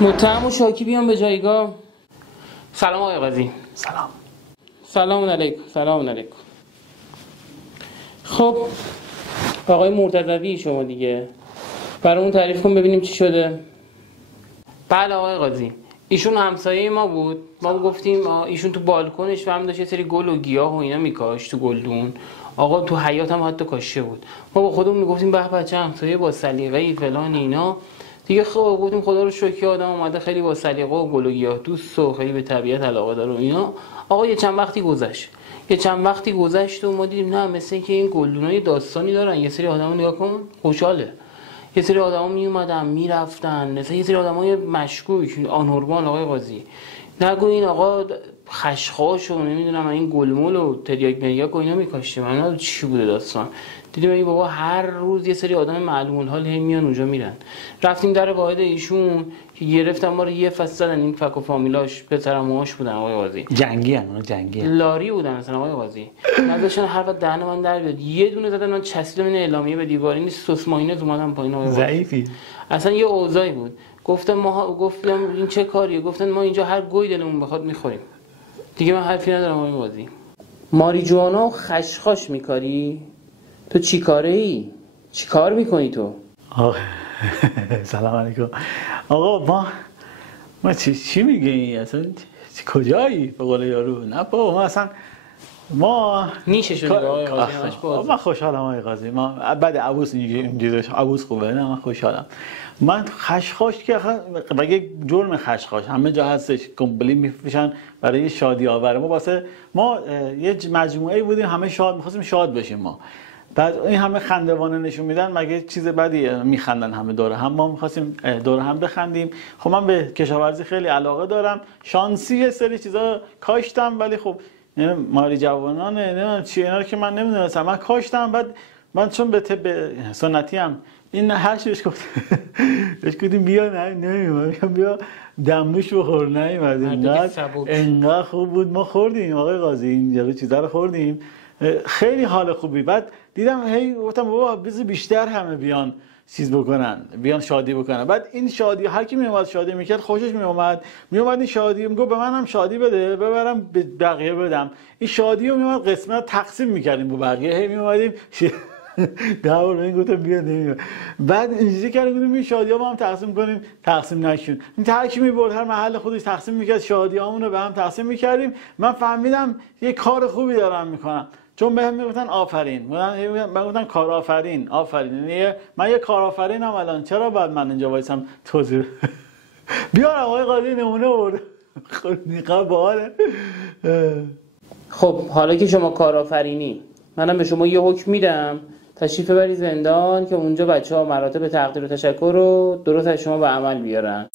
متهم و شاکی بیان به جایگاه. سلام آقای قاضی. سلام. سلام علیکم. سلام علیکم. خب آقای مرتضوی شما دیگه برامون تعریف کن ببینیم چی شده. بله آقای قاضی، ایشون همسایه ما بود. ما گفتیم ایشون تو بالکنش و هم داشت یه سری گل و گیاه و اینا میکاشت تو گلدون. آقا تو حیاط هم حتی کاشته بود. ما با خودمون میگفتیم به بچه همسایه با سلیقه‌ای فلان اینا دیگه. خب گفتیم خدا رو شکر آدم اومده خیلی با سلیقه و گل و گیاه دوست و خیلی به طبیعت علاقه داره و اینا. آقا یه چند وقتی گذشت و ما دیدیم نه، مثل اینکه این گلدونا یه داستانی دارن. یه سری آدما نگاه کن خوشحاله، یه سری آدما می اومدن میرفتن، مثلا یه سری آدمای مشکوک آنورمال. آقای قاضی نگو این آقا خشخاش و نمیدونم این گلمول و تریاک مریاک و اینا میکاشه. من چی بوده داستان؟ دیدیم این بابا هر روز یه سری آدم معلوم الحال هم میان اونجا میرن. رفتیم در واحد ایشون که گرفتن ما رو یه فصل زدن. این فک و فامیلاش پسرموهاش بودن آقای قاضی، جنگی لاری بودن مثلا آقای قاضی. نذاشتن حرف دهن من در بیاد. یه دونه زدن من چسبیدم این اعلامیه به دیوار. این سوس ماینز اومدم پایین آقای قاضی. ضعیفی. اصلا یه اوضاعی بود. گفتم این چه کاریه؟ گفتن ما اینجا هر گوی دلمون بخواد میخوریم. دیگه من حرفی ندارم آقای قاضی. ماریجوانا و خشخاش میکاری؟ تو چی کاره ای؟ چی کار میکنی تو؟ سلام علیکم. آقا ما چی میگی؟ اصلا کجایی به قول یارو؟ نه بابا ما اصلا نیشه شده آقای قاضی همش باز. من خوشحالم آقای قاضی. ما بعد عبوس اینجوری عبوس خوبه. نه من خوشحالم. من خشخاش که مگه جرم خشخاش همه جا هستش، کمبلی میفروشن برای شادی آوره. ما واسه ما یه مجموعه بودیم همه شاد می‌خواستیم شاد بشیم. ما بعد این همه خندوانه نشون میدن مگه چیز بدی؟ میخندن همه دور هم، ما می‌خواستیم دور هم بخندیم. خب من به کشاورزی خیلی علاقه دارم، شانسی یه سری چیزا کاشتم، ولی خب ماری جوانانه نمیدونم چی اینا رو که من نمیدونستم. من کاشتم، بعد من چون به طب سنتی هم این هر چیزش گفتیم بیا نمیومد، بیا دمنوش بخور، نیومد. انقدر خوب بود ما خوردیم آقای قاضی، این جلو چیزا رو خوردیم خیلی حال خوبی. بعد دیدم هی گفتم بابا بذار بیشتر همه بیان چیز بکنن، بیان شادی بکنن. بعد این شادی هر کی میومد شادی میکرد خوشش میومد این شادی میگفت به منم شادی بده ببرم به بقیه بدم. این شادی رو میومد قسمت تقسیم میکردیم با بقیه، هی میومدیم داور من گفتم بیا نمیاد. بعد اینجوری کردیم این شادی ها ما هم تقسیم کنیم، تقسیم نشون. این ترکی میبرد هر محل خودش تقسیم میکرد، شادی هامون رو به هم تقسیم میکردیم. من فهمیدم یه کار خوبی دارم میکنم، چون بهم میگفتن آفرین. من گفتم کارآفرین، آفرین. یعنی من یه کارآفرینم الان، چرا بعد من اینجا وایسم توضیح بیار آقای قاضی نمونه برد. خب باحاله. خب حالا که شما کارآفرینی، منم به شما یه حکم میدم، تشریف ببرید زندان که اونجا بچه‌ها مراتب تقدیر و تشکر رو درست از شما به عمل بیارن.